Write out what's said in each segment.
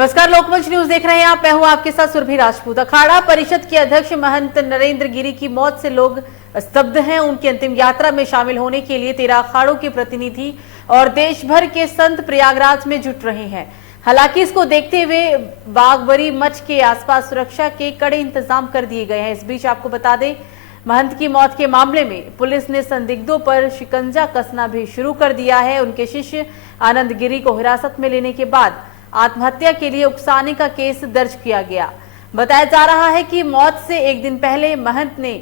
नमस्कार, लोकमंच न्यूज देख रहे हैं आप। मैं हूं आपके साथ सुरभि राजपूत। अखाड़ा परिषद के अध्यक्ष महंत नरेंद्र गिरी की मौत से लोग स्तब्ध हैं। उनकी अंतिम यात्रा में शामिल होने के लिए 13 अखाड़ों के प्रतिनिधि और देश भर के संत प्रयागराज में जुट रहे हैं। हालांकि इसको देखते हुए बागबरी मठ के आसपास सुरक्षा के कड़े इंतजाम कर दिए गए हैं। इस बीच आपको बता दें, महंत की मौत के मामले में पुलिस ने संदिग्धों पर शिकंजा कसना भी शुरू कर दिया है। उनके शिष्य आनंद गिरी को हिरासत में लेने के बाद आत्महत्या के लिए उकसाने का केस दर्ज किया गया। बताया जा रहा है कि मौत से एक दिन पहले महंत ने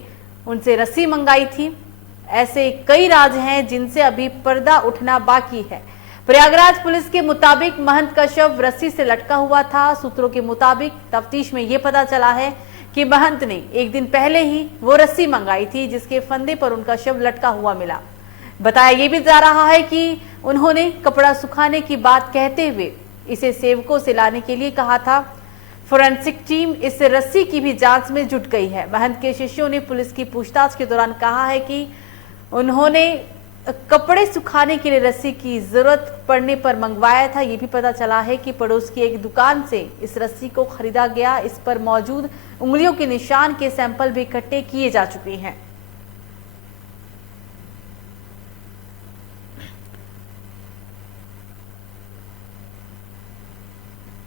उनसे रस्सी मंगाई थी। ऐसे कई राज हैं जिनसे अभी पर्दा उठना बाकी है। प्रयागराज पुलिस के मुताबिक महंत का शव रस्सी से लटका हुआ था। सूत्रों के मुताबिक तफ्तीश में यह पता चला है कि महंत ने एक दिन पहले ही वो रस्सी मंगाई थी, जिसके फंदे पर उनका शव लटका हुआ मिला। बताया यह भी जा रहा है कि उन्होंने कपड़ा सुखाने की बात कहते हुए इसे सेवकों से लाने के लिए कहा था। फोरेंसिक टीम इस रस्सी की भी जांच में जुट गई है। महंत के शिष्यों ने पुलिस की पूछताछ के दौरान कहा है कि उन्होंने कपड़े सुखाने के लिए रस्सी की जरूरत पड़ने पर मंगवाया था। ये भी पता चला है कि पड़ोस की एक दुकान से इस रस्सी को खरीदा गया। इस पर मौजूद उंगलियों के निशान के सैंपल भी इकट्ठे किए जा चुके हैं।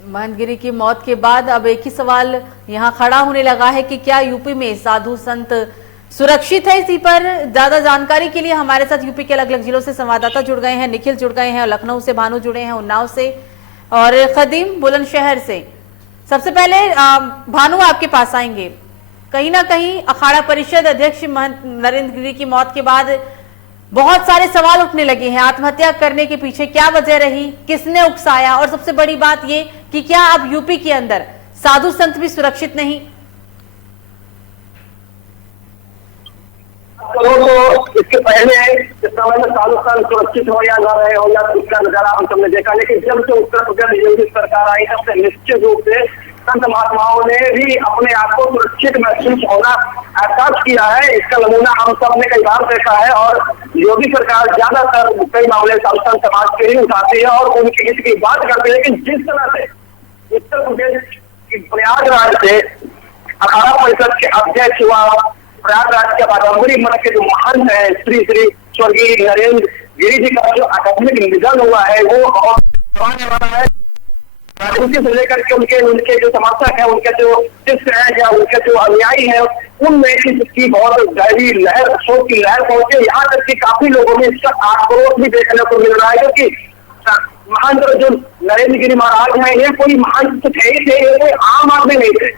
महंत गिरी की मौत के बाद अब एक ही सवाल यहां खड़ा होने लगा है कि क्या यूपी में साधु संत सुरक्षित है। इसी पर ज्यादा जानकारी के लिए हमारे साथ यूपी के अलग अलग जिलों से संवाददाता जुड़ गए हैं। निखिल जुड़ गए हैं, लखनऊ से भानु जुड़े हैं, उन्नाव से और खदीम बुलंदशहर से। सबसे पहले भानु आपके पास आएंगे। कहीं ना कहीं अखाड़ा परिषद अध्यक्ष महंत नरेंद्र गिरी की मौत के बाद बहुत सारे सवाल उठने लगे हैं। आत्महत्या करने के पीछे क्या वजह रही, किसने उकसाया, और सबसे बड़ी बात ये कि क्या अब यूपी के अंदर साधु संत भी सुरक्षित नहीं। तो इसके पहले इस समय में साधु संत सुरक्षित हो या न रहे हो या इसका नजारा हम सबने देखा, लेकिन जब से उत्तर प्रदेश योगी सरकार आई तब से निश्चित रूप से संत महात्माओं ने भी अपने आप को सुरक्षित महसूस होना एहसास किया है। इसका नमूना हम सब ने कई बार देखा है और योगी सरकार ज्यादातर कई मामले साधु संत समाज के ही उठाती है और उनके हित की बात करती है। लेकिन जिस तरह से उत्तर प्रदेश की प्रयागराज से अखाड़ा परिषद के अध्यक्ष हुआ, प्रयागराज के बागबरी मठ के जो महंत है श्री श्री स्वर्गीय नरेंद्र गिरी जी का जो आकस्मिक निधन हुआ है वो बहुत वाला है। राजनीति से लेकर के उनके जो समर्थक है, उनके जो शिष्य है या उनके जो अनुयायी है, उनमें इसकी बहुत गहरी लहर, शोक की लहर पहुंचे। यहाँ तक कि काफी लोगों में इसका आक्रोश भी देखने को मिल रहा है, क्योंकि महंत जो नरेंद्र गिरी महाराज हैं ये कोई महंत थे ही थे, ये कोई आम आदमी नहीं थे।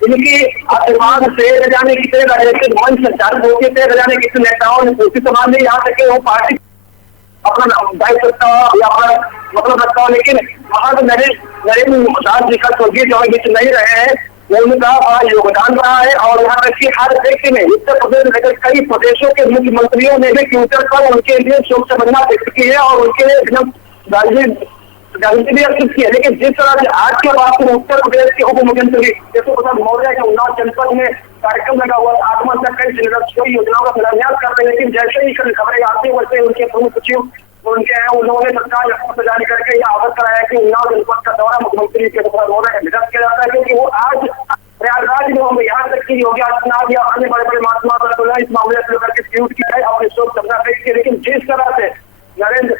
इनकी आशीर्वाद से न जाने कितने राजनीतिक मंच संचालित होते थे, न जाने कितने नेताओं ने पूर्ति समाज में, यहाँ तक कि वो पार्टी अपना दायित्व रखता हो या अपना मतलब रखता हो। लेकिन महंत नरेंद्र दास जी का स्वर्गीय जो नहीं रहे हैं, उनका बड़ा योगदान रहा है। और यहाँ तक कि हर व्यक्ति में उत्तर प्रदेश लेकर कई प्रदेशों के मुख्यमंत्रियों ने भी ट्विटर पर उनके लिए शोक संवेदना व्यक्त की है और उनके लिए एकदम राजनीति भी अर्पित की है। लेकिन जिस तरह से आज के बाद उत्तर प्रदेश के उप मुख्यमंत्री केशव प्रसाद मौर्य के उन्नाव जनपद में कार्यक्रम लगा हुआ, आत्महत्या कई योजनाओं का शिलान्यास कर रहे हैं। लेकिन जैसे ही खबरें आती है वैसे उनके प्रमुख सचिव उन्होंने सरकार से जारी करके यह अवगत कराया कि उन्नाव जनपद का दौरा मुख्यमंत्री केशव प्रसाद मौर्य का निधन किया जाता है, क्योंकि वो आज प्रयागराज में होंगे। यहाँ तक कि योगी आदित्यनाथ या अन्य बड़े बड़े महात्मा इस मामले को लेकर के ट्वीट किया है और शोक संवेदना व्यक्त की। लेकिन जिस तरह से नरेंद्र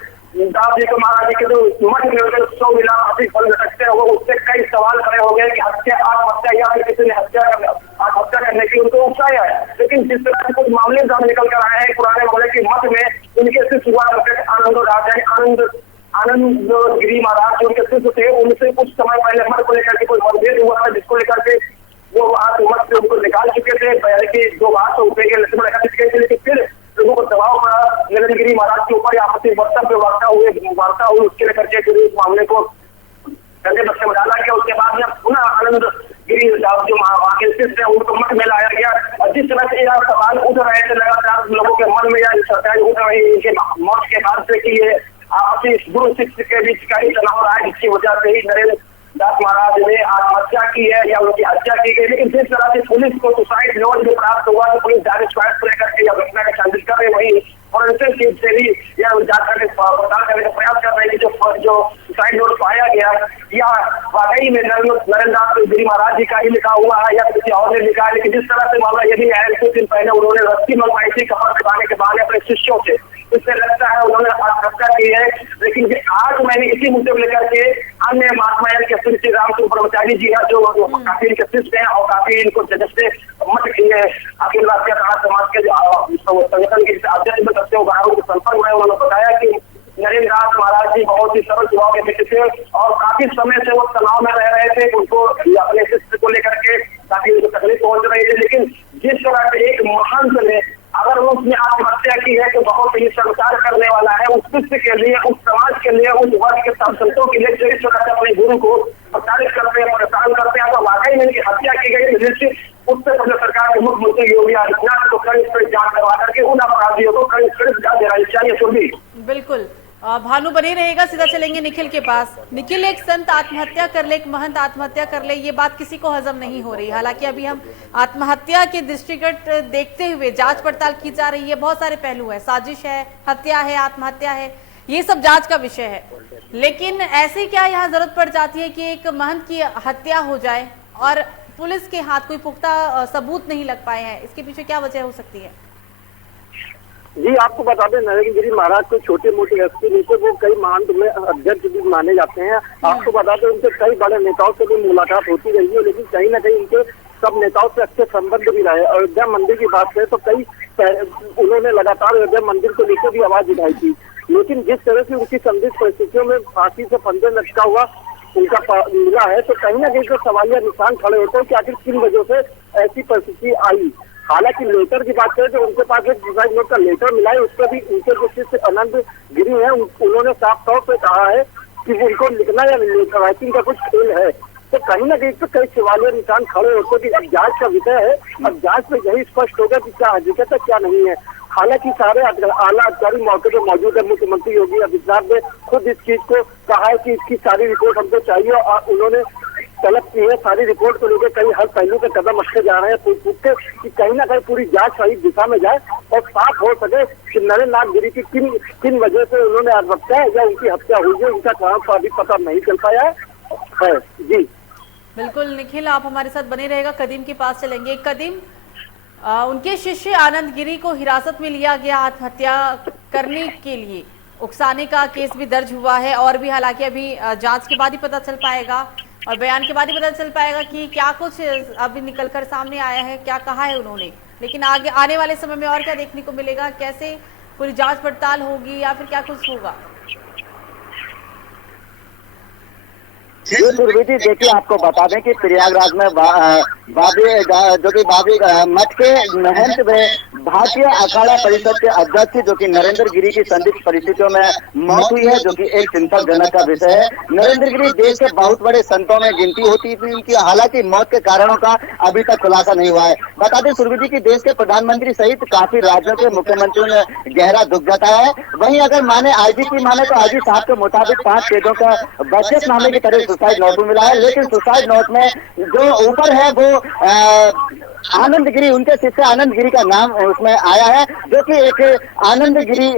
दास जी को महाराज जी के जो मठ में 100 मिला अधिक फल लटकते हैं, वो उससे कई सवाल खड़े हो गए कि हत्या, आत्महत्या या फिर किसी ने आत्महत्या करने की उनको उकसाया है। लेकिन जिस तरह से कुछ मामले सामने निकल कर आए हैं, पुराने मामले के मठ में उनके से शुरुआत करके आनंद गिरी महाराज जो उनके शिष्य थे, उनसे कुछ समय पहले मठ को लेकर के कोई मतभेद हुआ था, जिसको लेकर के वो आज मठ से उनको निकाल चुके थे। पहले की 2 बात रुपए के लक्ष्मण एकत्रित किए थे, लेकिन फिर लोगों को दबाव पड़ा नरेंद्र गिरी महाराज के ऊपर आपसी वक्तव्य वार्ता हुई, उसके लेकर के फिर इस मामले को ठंडे बक्से में डाला गया। उसके बाद में पुनः आनंद गिरी जो वहाँ के शिष्य है उनको मठ में लाया गया। और जिस तरह से यह सवाल उठ रहे थे लगातार लोगों के मन में, या सरकार उठ रही है इनके मौत के बाद से कि ये आपसी गुरु शिष्य के बीच का ही तनाव रहा है, जिसकी वजह से ही नरेंद्र दास महाराज ने आत्महत्या की है या उनकी हत्या की गई। लेकिन जिस तरह से पुलिस को सुसाइड नोट जो प्राप्त हुआ तो पुलिस जांच स्क्वाड को लेकर के यह घटना का छानबीन कर रही, वही फोरेंसिक टीम से भी यह जांच करने पड़ताल करने का प्रयास कर रही है। जो जो सुसाइड नोट पाया गया या वाकई में नरेंद्र गिरी महाराज जी का ही लिखा हुआ है या किसी और ने लिखा है। लेकिन जिस तरह से मामला यदि है, कुछ दिन पहले उन्होंने रस्सी मंगवाई थी कमर दिखाने के बाद अपने शिष्यों से, इससे लगता है उन्होंने आत्महत्या की है। लेकिन आज मैंने इसी मुद्दे को लेकर के अन्य महात्मा के श्री रामचंद्र ब्रह्मचारी जी है, जो काफी इनके शिष्य हैं और काफी इनको जैसे मत किए अखिल राष्ट्रीय समाज के संगठन के अध्यक्ष में सबसे उदाहरणों के संपर्क में उन्होंने बताया कि नरेंद्र नाथ महाराज जी बहुत ही सरल स्वभाव के व्यक्ति थे और काफी समय से वो तनाव में रह रहे थे, उनको अपने शिष्य को लेकर के काफी उनको तकलीफ पहुंच रही थी। लेकिन जिस तरह से एक महंत ने अगर उसने आत्महत्या की है तो बहुत ही संस्कार करने वाला है उस शिष्य के लिए, उस समाज के लिए, उस वर्ग के संतों के लिए, जो इस तरह से अपने गुरु को प्रचारित करते हैं, परेशान करते हैं, तो वाकई में इनकी हत्या की गई। निश्चित उत्तर प्रदेश सरकार के मुख्यमंत्री योगी आदित्यनाथ को कड़ी से जांच करवा करके उन अपराधियों को कड़ी से सजा देना चाहिए। सुरभि बिल्कुल भानु बने रहेगा, सीधा चलेंगे निखिल के पास। निखिल, एक संत आत्महत्या कर ले, एक महंत आत्महत्या कर ले, ये बात किसी को हजम नहीं हो रही। हालांकि अभी हम आत्महत्या के दृष्टिगत देखते हुए जांच पड़ताल की जा रही है, बहुत सारे पहलू है, साजिश है, हत्या है, आत्महत्या है, ये सब जांच का विषय है। लेकिन ऐसे क्या यहाँ जरूरत पड़ जाती है कि एक महंत की हत्या हो जाए और पुलिस के हाथ कोई पुख्ता सबूत नहीं लग पाए हैं? इसके पीछे क्या वजह हो सकती है? जी, आपको बता दें, नरेंद्र गिरी महाराज को छोटे मोटे व्यक्ति नहीं थे, वो कई महंत में अध्यक्ष भी माने जाते हैं। आपको बता दें, उनके कई बड़े नेताओं से भी मुलाकात होती रही है, लेकिन कहीं ना कहीं उनके सब नेताओं से अच्छे संबंध भी रहे। अयोध्या मंदिर की बात करें तो कई उन्होंने लगातार अयोध्या मंदिर को लेकर भी आवाज उठाई थी। लेकिन जिस तरह से उनकी संदिग्ध परिस्थितियों में फांसी से फंदे लटका हुआ उनका मिला है, तो कहीं ना कहीं तो सवालिया निशान खड़े होते हैं कि आखिर किन वजह से ऐसी परिस्थिति आई। हालांकि लेटर की बात करें तो उनके पास एक सुसाइड नोट का लेटर मिला है, उसका भी उनके जो शिष्य आनंद गिरी है उन्होंने साफ तौर पे कहा है कि उनको लिखना या राइटिंग का कुछ खेल है। तो कहीं ना कहीं तो कई सवालिया निशान खड़े होते हैं कि अब जांच का विषय है, अब जांच में यही स्पष्ट होगा कि क्या हकीकत है क्या नहीं है। हालांकि सारे आला अधिकारी मौके पर मौजूद है। मुख्यमंत्री योगी आदित्यनाथ ने खुद इस चीज को कहा है कि इसकी सारी रिपोर्ट हमको चाहिए और उन्होंने तलब की है। सारी रिपोर्ट को लेकर कई हर पहलू के कदम रखे जा रहे हैं कि कहीं ना कहीं पूरी जांच सही दिशा में जाए और साफ हो सके कि नरेंद्र नाथ गिरी की किन वजह से उन्होंने आत्महत्या या उनकी हत्या हुई है, उनका कारण तो अभी पता नहीं चल पाया है। जी बिल्कुल निखिल, आप हमारे साथ बने रहेगा। कदीम के पास चलेंगे। कदीम, उनके शिष्य आनंद गिरी को हिरासत में लिया गया आत्महत्या करने के लिए, उकसाने का केस भी दर्ज हुआ है और भी हालांकि अभी जांच के बाद ही पता चल पाएगा और बयान के बाद ही पता चल पाएगा कि क्या कुछ अभी निकलकर सामने आया है, क्या कहा है उन्होंने। लेकिन आगे आने वाले समय में और क्या देखने को मिलेगा, कैसे पूरी जांच पड़ताल होगी या फिर क्या कुछ होगा? ये सुरभि, देखिए आपको बता दें कि प्रयागराज में बाबी मठ के महंत में भारतीय अखाड़ा परिषद के अध्यक्ष जो कि नरेंद्र गिरी की संदिग्ध परिस्थितियों में मौत हुई है, जो कि एक चिंताजनक का विषय है। नरेंद्र गिरी देश के बहुत बड़े संतों में गिनती होती थी इनकी, हालांकि मौत के कारणों का अभी तक खुलासा नहीं हुआ है। बता दें सुरभि की देश के प्रधानमंत्री सहित काफी राज्यों के मुख्यमंत्रियों ने गहरा दुख जताया है। वहीं अगर माने आईजी की माने तो आईजी साहब के मुताबिक 5 कैदों का बचतनामे की तरह सुसाइड नोट मिला है, लेकिन सुसाइड नोट में जो ऊपर है वो आनंद गिरी, उनके शिष्य आनंद गिरी का नाम उसमें आया है, जो कि एक आनंद गिरी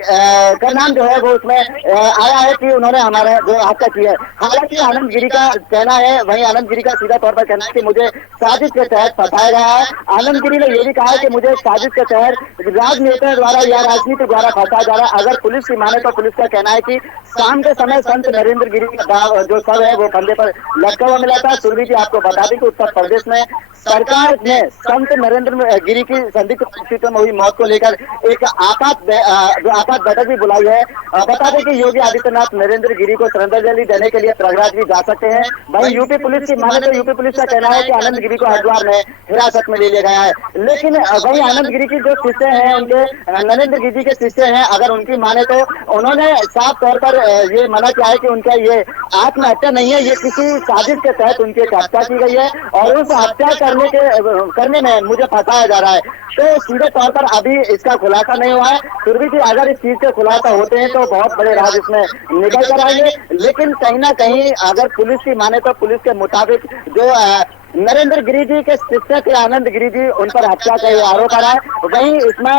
का नाम जो है वो उसमें आया है कि उन्होंने हमारा जो हत्या की है। हालांकि आनंद गिरी का कहना है, वहीं आनंद गिरी का सीधा तौर पर कहना है कि मुझे साजिश के तहत फंसाया गया है। आनंद गिरी ने ये भी कहा है कि मुझे साजिश के तहत राजनेताओं द्वारा या राजनीति द्वारा फंसाया जा रहा है। अगर पुलिस की माने तो पुलिस का कहना है कि शाम के समय संत नरेंद्र गिरी का जो शव है वो फंदे पर लटका हुआ मिला था। सुरभि जी आपको बता दें कि उत्तर प्रदेश में सरकार ने संत नरेंद्र गिरी की संदिग्ध परिस्थितियों में हुई मौत को लेकर एक आपात बैठक भी बुलाई है। बता दें कि योगी आदित्यनाथ नरेंद्र गिरी को श्रद्धांजलि देने के लिए प्रयागराज भी जा सकते हैं। वहीं यूपी पुलिस की माने तो यूपी पुलिस का कहना है कि आनंद गिरी को हरिद्वार में हिरासत में ले लिया गया है। लेकिन वहीं आनंद गिरी की जो शिष्य हैं, उनके नरेंद्र गिरी के शिष्य हैं, अगर उनकी माने तो उन्होंने साफ तौर पर ये मना किया है कि उनका ये आत्महत्या नहीं है, ये किसी साजिश के तहत उनकी हत्या की गई है और उस हत्या करने में मुझे फंसाया जा रहा है। तो सीधे तौर पर अभी इसका खुलासा नहीं हुआ है। फिर भी अगर इस चीज के खुलासा होते हैं तो बहुत बड़े राज इसमें निकल कर आएंगे। लेकिन कहीं ना कहीं अगर पुलिस की माने तो पुलिस के मुताबिक जो नरेंद्र गिरी जी के शिष्य थे आनंद गिरी जी, उन पर हत्या का आरोप आ रहा है। वहीं इसमें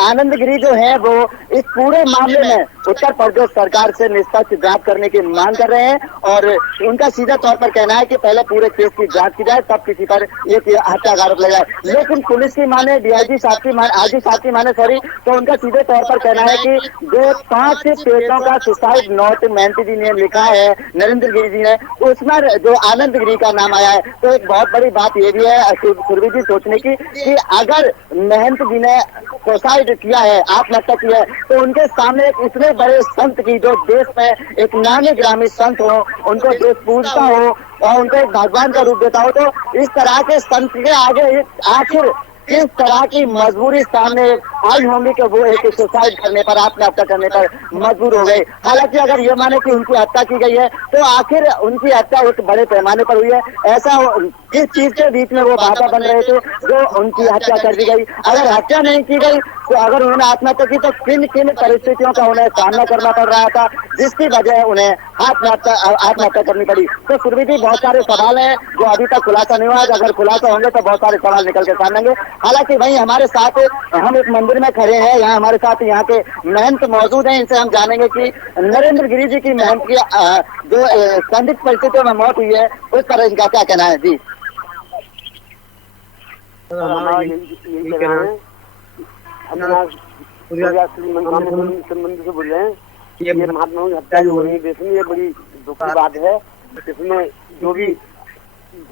आनंद गिरी जो है वो इस पूरे मामले में उत्तर प्रदेश सरकार से निष्पक्ष जांच करने की मांग कर रहे हैं और उनका सीधा तौर पर कहना है कि पहले पूरे केस की जांच की जाए, तब किसी पर एक हत्या का आरोप लगाए। लेकिन पुलिस की माने, डीआईजी साहब की माने तो उनका सीधे तौर पर कहना है कि जो 5 पेजों का सुसाइड नोट महंत जी ने लिखा है नरेंद्र गिरी जी ने, उसमें जो आनंद गिरी का नाम आया है। तो एक बहुत बड़ी बात ये भी है सुरभि जी सोचने की कि अगर महंत जी ने सुसाइड किया है, आत्महत्या की है, तो उनके सामने एक इतने बड़े संत की, जो देश में एक नामी ग्रामी संत हो, उनको देश पूजता हो और उनको एक भगवान का रूप देता हो, तो इस तरह के संत के आगे आखिर किस तरह की मजबूरी सामने आई होंगी कि वो एक सुसाइड करने पर, आत्महत्या करने पर मजबूर हो गए। हालांकि अगर ये माने कि उनकी हत्या की गई है, तो आखिर उनकी हत्या एक बड़े पैमाने पर हुई है। ऐसा किस चीज के बीच में वो बाधा बन रहे थे जो उनकी हत्या कर दी गई? अगर हत्या नहीं की गई तो अगर उन्होंने आत्महत्या की तो किन किन परिस्थितियों का उन्हें सामना करना पड़ रहा था जिसकी वजह उन्हें आत्महत्या करनी पड़ी? तो सुरभि जी, बहुत सारे सवाल हैं जो अभी तक खुलासा नहीं हुआ। अगर खुलासा होंगे तो बहुत सारे सवाल निकल के सामने आएंगे। हालांकि वहीं हमारे साथ हम एक मंदिर में खड़े हैं, यहाँ हमारे साथ यहाँ के महंत मौजूद हैं। इनसे हम जानेंगे कि नरेंद्र गिरी जी की महंत की जो संदिग्ध परिस्थितियों में मौत हुई है उस पर इनका क्या कहना है? जी यही कहना है, मंदिर से बोल रहे हैं। ये महात्माओं की हत्या जो हो रही है देश में, ये बड़ी दुख की बात है। इसमें जो भी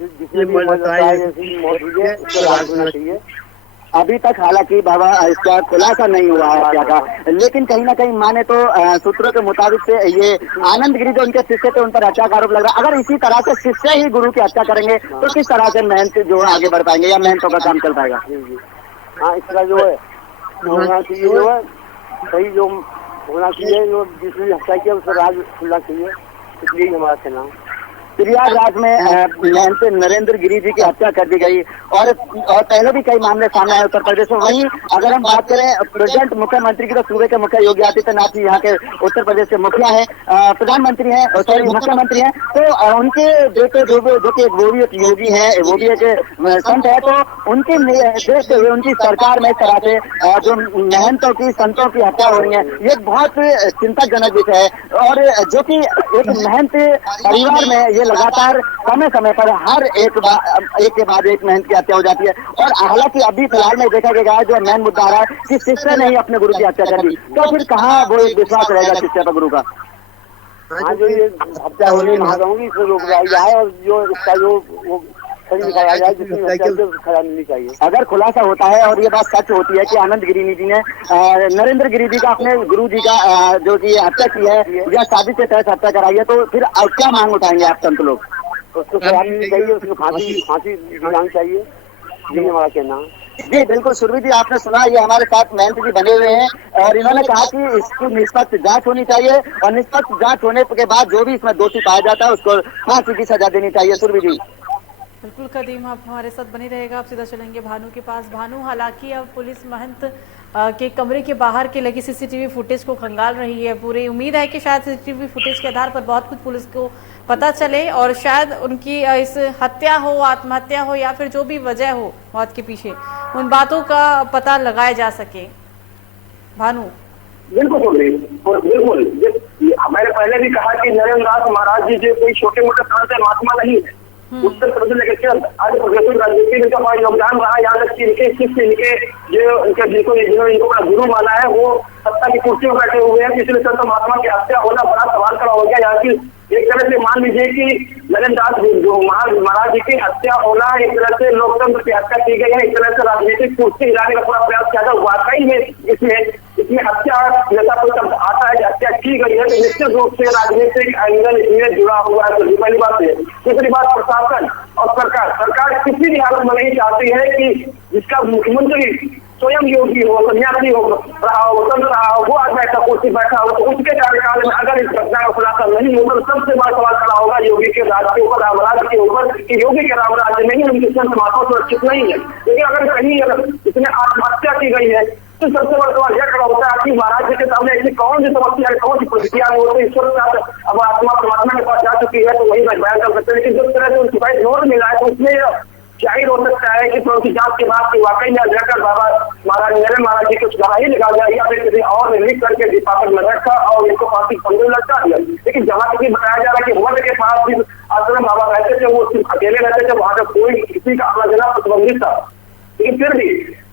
जिसने भी मौत हुई है उसको राज होना चाहिए। अभी तक हालांकि बाबा इसका खुलासा नहीं हुआ है हत्या का, लेकिन कहीं ना कहीं माने तो सूत्रों के मुताबिक से ये आनंद गिरी जो उनके शिष्य थे उन पर हत्या का आरोप लग रहा है। अगर इसी तरह से शिष्य ही गुरु की हत्या करेंगे तो किस तरह से महंत जो आगे बढ़ पाएंगे या महंतों का काम चल पाएगा? हाँ, इस तरह जो है होना चाहिए, जो है सही जो होना चाहिए, जो जिसने हत्या किया उसका राज खुलना चाहिए, इसलिए हमारा कहना है। प्रयागराज में महंत नरेंद्र गिरी जी की हत्या कर दी गई और पहले भी कई मामले सामने आए उत्तर प्रदेश में। वहीं अगर हम बात करें प्रेजेंट मुख्यमंत्री की, तो सूबे के मुख्य योगी आदित्यनाथ जी यहाँ के उत्तर प्रदेश के मुखिया हैं, प्रधानमंत्री हैं, सॉरी मुख्यमंत्री हैं। तो उनके बेटे जो कि वो भी एक योगी है, वो भी एक संत है, तो उनके देखते हुए उनकी सरकार में इस तरह से जो महंतों की, संतों की हत्या हो रही है, ये बहुत चिंताजनक विषय है। और जो कि एक महंत परिवार में ये लगातार समय समय पर हर एक के बाद एक महंत की हत्या हो जाती है। और हालांकि अभी फिलहाल में देखा गया जो मेन मुद्दा आ रहा है कि शिष्य ने ही अपने गुरु की हत्या कर दी, तो फिर कहाँ वो एक विश्वास रहेगा शिष्य पर गुरु का? हाँ, जो ये हत्या होने महाराज इसको रोक दिया जाए और जो इसका जो वो सही दिखाया जाए, जिसमें खड़ा नहीं चाहिए। अगर खुलासा होता है और ये बात सच होती है कि आनंद गिरी जी ने नरेंद्र गिरी जी का, अपने गुरु जी का जो कि हत्या की है या साजिश के तहत हत्या कराई है, तो फिर अब क्या मांग उठाएंगे आप संत लोग? उसको सजा मिलनी चाहिए, उसको फांसी दिलानी चाहिए, यही हमारा कहना है। जी बिल्कुल सुरभि जी, आपने सुना, ये हमारे साथ महंत जी बने हुए हैं और इन्होंने कहा कि इसकी निष्पक्ष जांच होनी चाहिए और निष्पक्ष जांच होने के बाद जो भी इसमें दोषी पाया जाता है उसको फांसी की सजा देनी चाहिए। सुरभि जी बिल्कुल कदीम, आप हमारे साथ बने रहेगा। आप सीधा चलेंगे भानु के पास। भानु, हालांकि अब पुलिस महंत के कमरे के बाहर के लगी सीसीटीवी फुटेज को खंगाल रही है। पूरी उम्मीद है कि शायद सीसीटीवी फुटेज के आधार पर बहुत कुछ पुलिस को पता चले और शायद उनकी इस हत्या हो, आत्महत्या हो या फिर जो भी वजह हो मौत के पीछे, उन बातों का पता लगाया जा सके। भानु बिल्कुल बिल्कुल, मैंने पहले भी कहा कि नरेंद्र दास महाराज जी जो कोई छोटे मोटे संत महात्मा नहीं है। उत्तर प्रदेश आज प्रदेश राजनीति में इनका बड़ा योगदान रहा। यहाँ तक कि इनके शिष्य, इनके जो जिन्होंने इनको अपना गुरु माना है, वो सत्ता की कुर्सी में बैठे हुए हैं। पिछले संत महात्मा की हत्या होना बड़ा सवाल खड़ा हो गया। यहाँ की एक तरह से मान लीजिए कि नरेंद्र दास महाराज जी की हत्या होना एक तरह से लोकतंत्र की हत्या की गई है, एक तरह से राजनीतिक कुर्सी हिलाने का पूरा प्रयास किया गया। वाकई में इसमें हत्या जैसा कोई शब्द आता है, हत्या की गई है, तो निश्चित रूप से राजनीतिक एंगल इसमें जुड़ा हुआ है। पहली बात है। दूसरी बात, प्रशासन और सरकार किसी भी हालत में नहीं चाहती है कि जिसका मुख्यमंत्री स्वयं योगी हो, सन्यासी हो रहा हो, संत रहा हो, वो आज बैठा कुर्सी बैठा हो, तो उसके कार्यकाल में अगर इस घटना का खुलासा नहीं होगा तो सबसे बड़ा सवाल खड़ा होगा योगी के राज के ऊपर, रामराज के ऊपर, कि योगी के रामराज में ही उनके संत महात्मा सुरक्षित नहीं है। लेकिन अगर कहीं इसमें आत्महत्या की गई है तो सबसे बड़ा सवाल यह खड़ा होता है कि महाराज जी के सामने ऐसी कौन सी समस्या है, कौन सी परिस्थितियां होती है, ईश्वर के साथ अब आत्मा परमात्मा के पास जा चुकी है, तो वही बयान कर सकते हैं। लेकिन जिस तरह से उनकी भाई नोट मिला है, तो उसमें जाहिर हो सकता है कि उनकी जांच के बाद की वाकई में जाकर बाबा महाराज नरेंद्र महाराज जी कुछ गवाही निकाल दिया या फिर किसी और ने लिख करके दीपाकर में रखा और इनको फांसी 15 लटका दिया। लेकिन जहाँ तक बताया जा रहा है कि मध्य के पास भी आश्रम बाबा रहते थे, वो सिर्फ अकेले रहते थे, वहां का कोई किसी का आना जाना प्रतिबंधित था। लेकिन फिर भी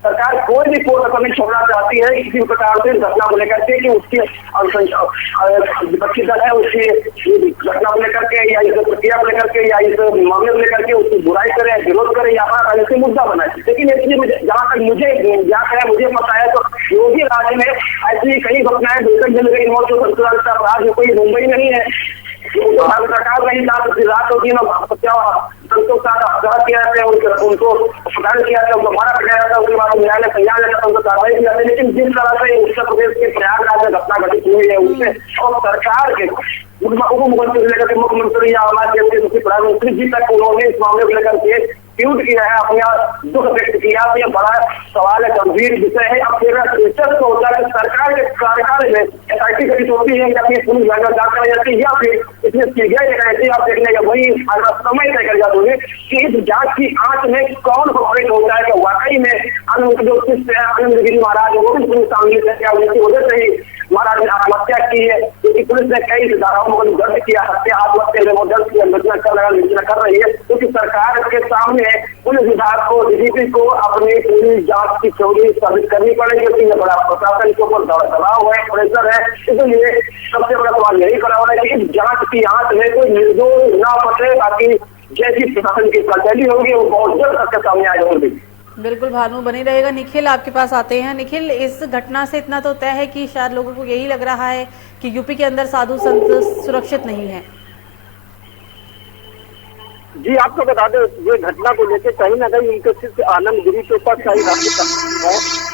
सरकार कोई भी कोर्ट नहीं छोड़ना चाहती है किसी प्रकार से घटना को लेकर के कि उसकी विपक्षी दल है उसकी घटना को लेकर के या इस प्रक्रिया को लेकर के या इस मामले को लेकर के उसकी बुराई करे, विरोध करे या ऐसे मुद्दा बनाए। लेकिन इसलिए जहाँ तक मुझे ज्ञात है, मुझे पता है, तो योगी राज्य में ऐसी कई घटनाएं बेहतर मिल रही मौत जो संतुलन राज्य कोई मुंबई नहीं है, सरकार नहीं रात होती है उनको प्रदान किया था, उनको मारा पिटाया था, उसके बाद न्यायालय तैयार रहता था, उनको कार्रवाई किया था। लेकिन जिस तरह से उत्तर प्रदेश के प्रयागराज में घटना घटित हुई है उससे और सरकार के उप मुख्यमंत्री से लेकर के मुख्यमंत्री या हमारे प्रधानमंत्री जी तक उन्होंने इस मामले को लेकर के ट्वीट किया है, अपना दुख व्यक्त किया। तो यह बड़ा सवाल है, गंभीर विषय है। अब फिर दिलचस्प होता है सरकार के कार्यकाल में एसआईटी गठित होती है या फिर पुलिस जांच कराई जाती है या फिर इसमें सीबीआई रहती है। आप देखने का वही समय तय कर जाते हैं कि इस जांच की आंच में कौन प्रभावित होता है, कि वाकई में जो शिष्य है आनंद गिरी महाराज वो भी पुलिस शामिल है, क्या उनकी वजह से ही महाराज ने आत्महत्या की है, क्योंकि पुलिस ने कई धाराओं को दर्ज किया, हत्या आत्महत्या में दर्ज किया, निर्णय कर रही है। क्योंकि सरकार के सामने पुलिस विभाग को, डीजीपी को अपनी पूरी जांच की चौड़ी साबित करनी पड़ेगी, क्योंकि यह बड़ा प्रशासन के ऊपर दबाव है, प्रेशर है। इसलिए सबसे बड़ा सवाल यही खड़ा हो रहा है कि इस जांच की आंच में कोई निर्दोष ना फंसे, ताकि जैसी प्रशासन की कार्रवाई होगी वो बहुत जल्द सबके सामने आ जाएगी। बिल्कुल भानु बने रहेगा। निखिल आपके पास आते हैं। निखिल, इस घटना से इतना तो तय है कि शायद लोगों को यही लग रहा है कि यूपी के अंदर साधु संत सुरक्षित नहीं है। जी आपको बता दें, ये घटना को लेकर कहीं ना कहीं उनके सिर्फ आनंद गिरी के ऊपर कई राज्य है,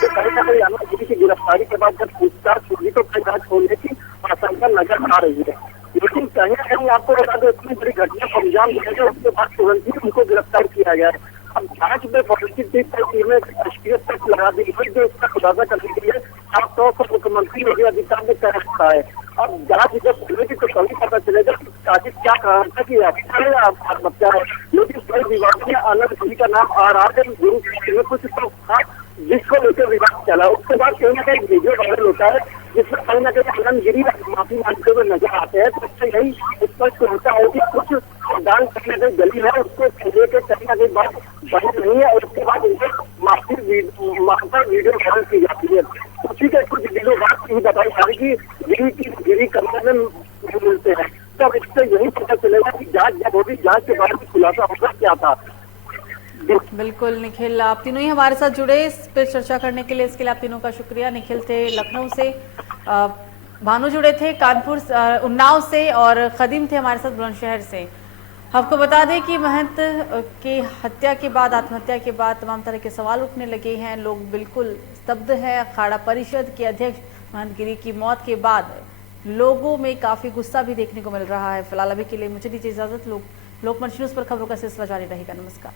तो कहीं ना कहीं आनंद गिरी की गिरफ्तारी के बाद जब पूछताछ होगी तो कई राज खोलने की आशंका नजर आ रही है। लेकिन कहीं ना कहीं आपको बता दें, इतनी बड़ी घटना को अंजाम दिया गया, उसके बाद तुरंत ही उनको गिरफ्तार किया गया है। अब जांच में फॉरेंसिक टीम में राष्ट्रीय तक लगा दी गई जो इसका खुलासा करने के लिए आप तौर पर मुख्यमंत्री योगी आदित्यनाथ ने कह रखा है। अब जांच जब खुलेगी तो कभी पता चलेगा कि आखिर क्या कारण था कि आत्महत्या है। लेकिन कई विभाग में आनंद गिरी का नाम आ रहा है, गुरु कुछ तो खास जिसको लेकर विवाद चला। उसके बाद कहीं ना कहीं वीडियो वायरल होता है जिसमें कहीं ना कहीं आनंद गिरी माफी मांगते हुए नजर आते हैं। तो इससे यही स्पष्ट होता है कि कुछ दान करने गई गली है उसको लेकर कहीं ना कहीं बात बनी नहीं है और उसके बाद उनको माफी मांगकर वीडियो वायरल की जाती है। उसी के कुछ दिनों बाद ये बताई जा रही कि गिरी कमरे में मिलते हैं। तब इससे यही पता चलेगा कि जांच जब होगी, जांच के बाद खुलासा होगा क्या था। बिल्कुल निखिल, आप तीनों ही हमारे साथ जुड़े इस पर चर्चा करने के लिए, इसके लिए आप तीनों का शुक्रिया। निखिल थे लखनऊ से, भानु जुड़े थे कानपुर उन्नाव से और खदीम थे हमारे साथ बुलंदशहर से। आपको बता दें कि महंत की हत्या के बाद, आत्महत्या के बाद तमाम तरह के सवाल उठने लगे हैं। लोग बिल्कुल स्तब्ध हैं। अखाड़ा परिषद के अध्यक्ष महंत गिरी की मौत के बाद लोगों में काफी गुस्सा भी देखने को मिल रहा है। फिलहाल अभी के लिए मुझे दीजिए इजाजत। लोकमंच न्यूज पर खबरों का सिलसिला जारी रहेगा। नमस्कार।